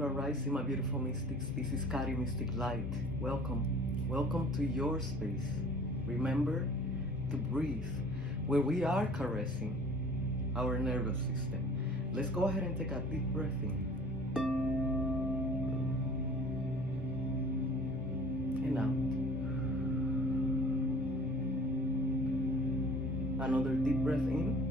Chakra Rising, my beautiful mystics. This is Kari Mystic Light. Welcome. Welcome to your space. Remember to breathe where we are caressing our nervous system. Let's go ahead and take a deep breath in. And out. Another deep breath in.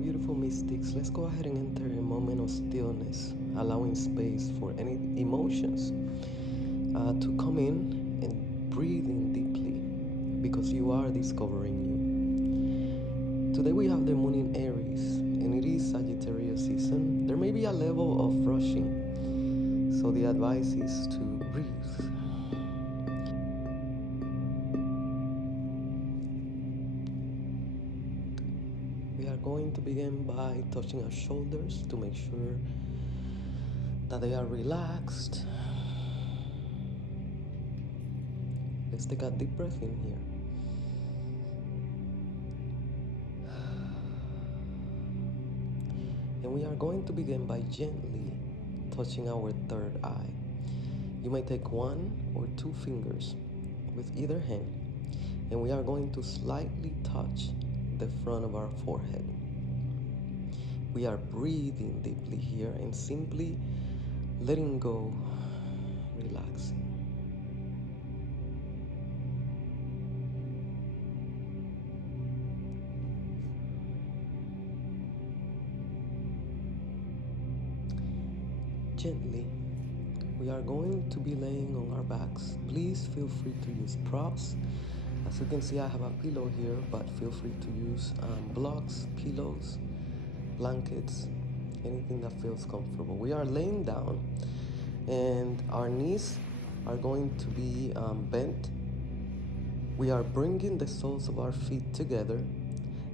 Beautiful mystics, let's go ahead and enter a moment of stillness, allowing space for any emotions to come in and breathe in deeply, because you are discovering you. Today we have the moon in Aries, and it is Sagittarius season. There may be a level of rushing, so the advice is to breathe. Going to begin by touching our shoulders to make sure that they are relaxed. Let's take a deep breath in here. And we are going to begin by gently touching our third eye. You may take 1 or 2 fingers with either hand, and we are going to slightly touch the front of our forehead. We are breathing deeply here and simply letting go, relaxing. Gently, we are going to be laying on our backs. Please feel free to use props. As you can see, I have a pillow here, but feel free to use blocks, pillows, blankets, anything that feels comfortable. We are laying down, and our knees are going to be bent. We are bringing the soles of our feet together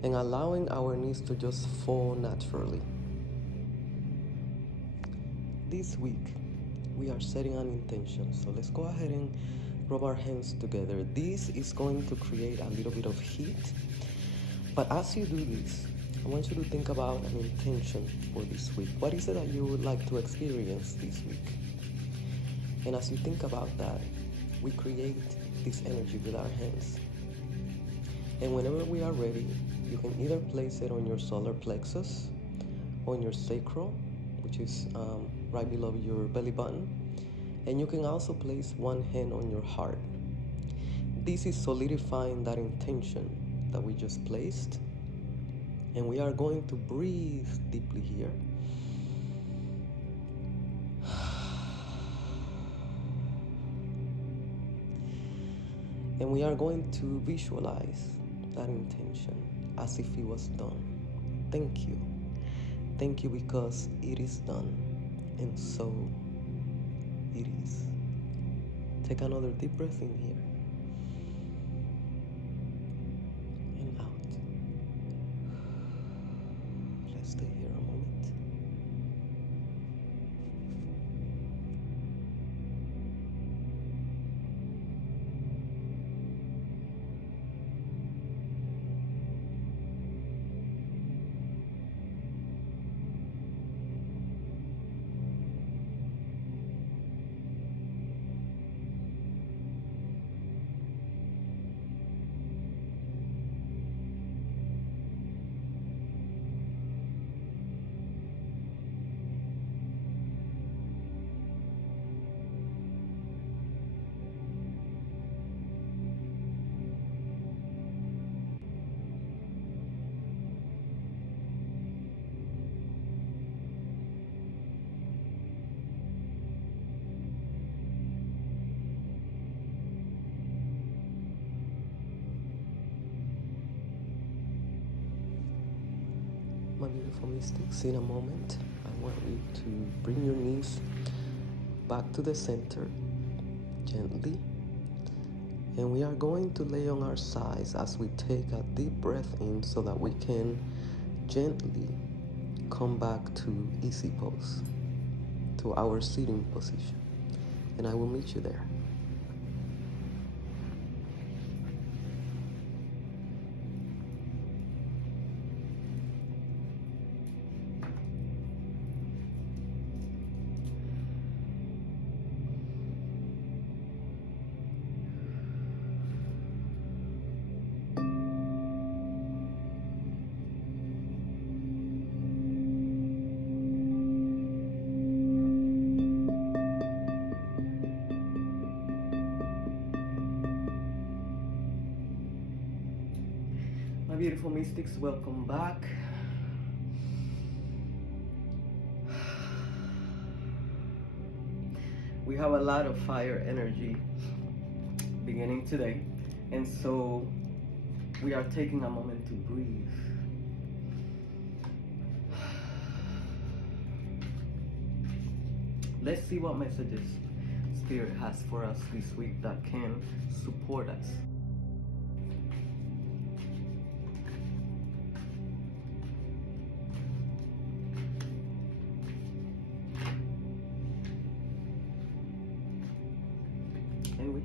and allowing our knees to just fall naturally. This week, we are setting an intention, so let's go ahead and rub our hands together. This is going to create a little bit of heat, but as you do this, I want you to think about an intention for this week. What is it that you would like to experience this week? And as you think about that, we create this energy with our hands. And whenever we are ready, you can either place it on your solar plexus, on your sacral, which is right below your belly button, and you can also place one hand on your heart. This is solidifying that intention that we just placed. And we are going to breathe deeply here. And we are going to visualize that intention as if it was done. Thank you. Thank you because it is done. And so it is. Take another deep breath in here. Stay here a moment. My beautiful mystics, in a moment, I want you to bring your knees back to the center, gently. And we are going to lay on our sides as we take a deep breath in so that we can gently come back to easy pose, to our sitting position. And I will meet you there. beautiful mystics, welcome back. We have a lot of fire energy beginning today, and so we are taking a moment to breathe. Let's see what messages Spirit has for us this week that can support us. And we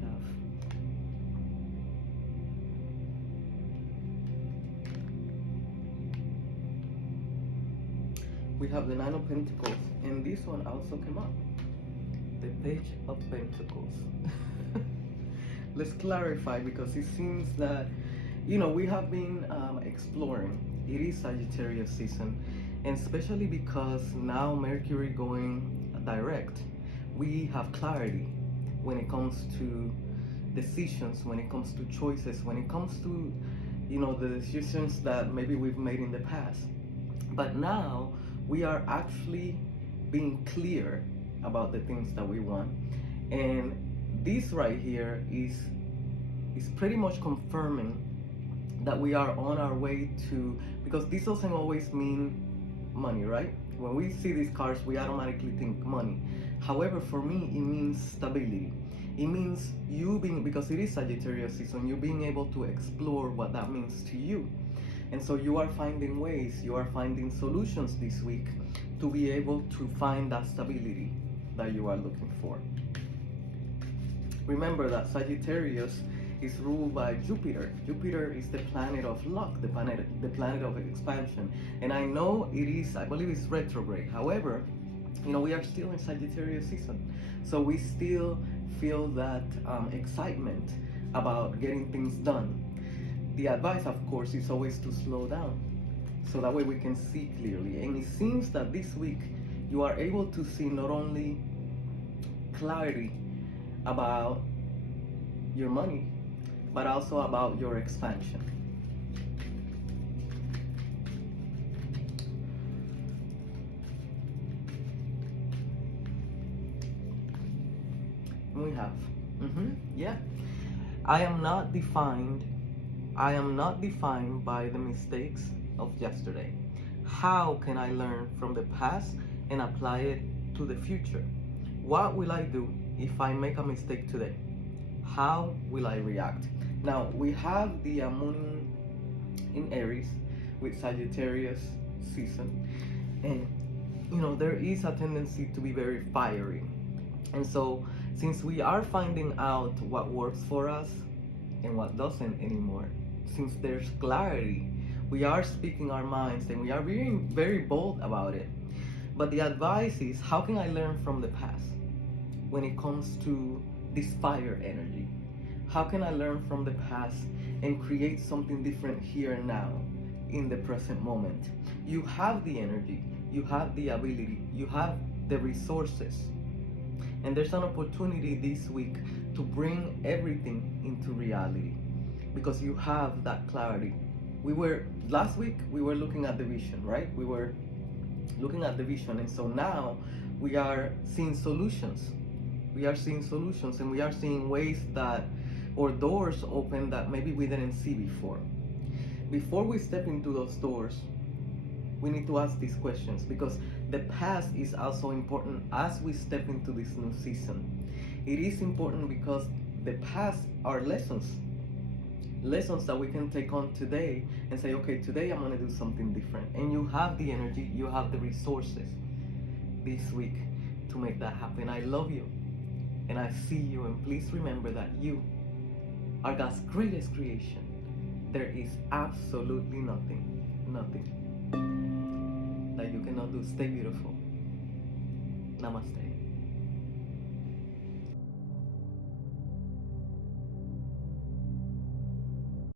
have the Nine of Pentacles, and this one also came up, the Page of Pentacles. Let's clarify, because it seems that, we have been exploring. It is Sagittarius season, and especially because now Mercury going direct, we have clarity when it comes to decisions, when it comes to choices, when it comes to, the decisions that maybe we've made in the past. But now we are actually being clear about the things that we want. And this right here is pretty much confirming that we are on our way to, because this doesn't always mean money, right? When we see these cards, we automatically think money. However, for me, it means stability. It means you being, because it is Sagittarius season, you being able to explore what that means to you. And so you are finding ways, you are finding solutions this week to be able to find that stability that you are looking for. Remember that Sagittarius is ruled by Jupiter. Jupiter is the planet of luck, the planet of expansion. And I know I believe it's retrograde. However, we are still in Sagittarius season. So we still feel that excitement about getting things done. The advice, of course, is always to slow down, so that way we can see clearly. And it seems that this week you are able to see not only clarity about your money, but also about your expansion. We have, yeah. I am not defined by the mistakes of yesterday. How can I learn from the past and apply it to the future? What will I do if I make a mistake today? How will I react? Now, we have the moon in Aries with Sagittarius season, and there is a tendency to be very fiery. And so, since we are finding out what works for us and what doesn't anymore, since there's clarity, we are speaking our minds and we are being very bold about it. But the advice is, how can I learn from the past when it comes to this fire energy? How can I learn from the past and create something different here and now in the present moment? You have the energy, you have the ability, you have the resources. And there's an opportunity this week to bring everything into reality, because you have that clarity. Last week we were looking at the vision, right? We were looking at the vision, and so now we are seeing solutions. We are seeing solutions, and we are seeing ways that, or doors open that maybe we didn't see before. Before we step into those doors, we need to ask these questions, because the past is also important as we step into this new season. It is important because the past are lessons that we can take on today and say, okay, today I'm going to do something different. And you have the energy, you have the resources this week to make that happen. I love you and I see you, and please remember that you are God's greatest creation. There is absolutely nothing that you cannot do. Stay beautiful. Namaste.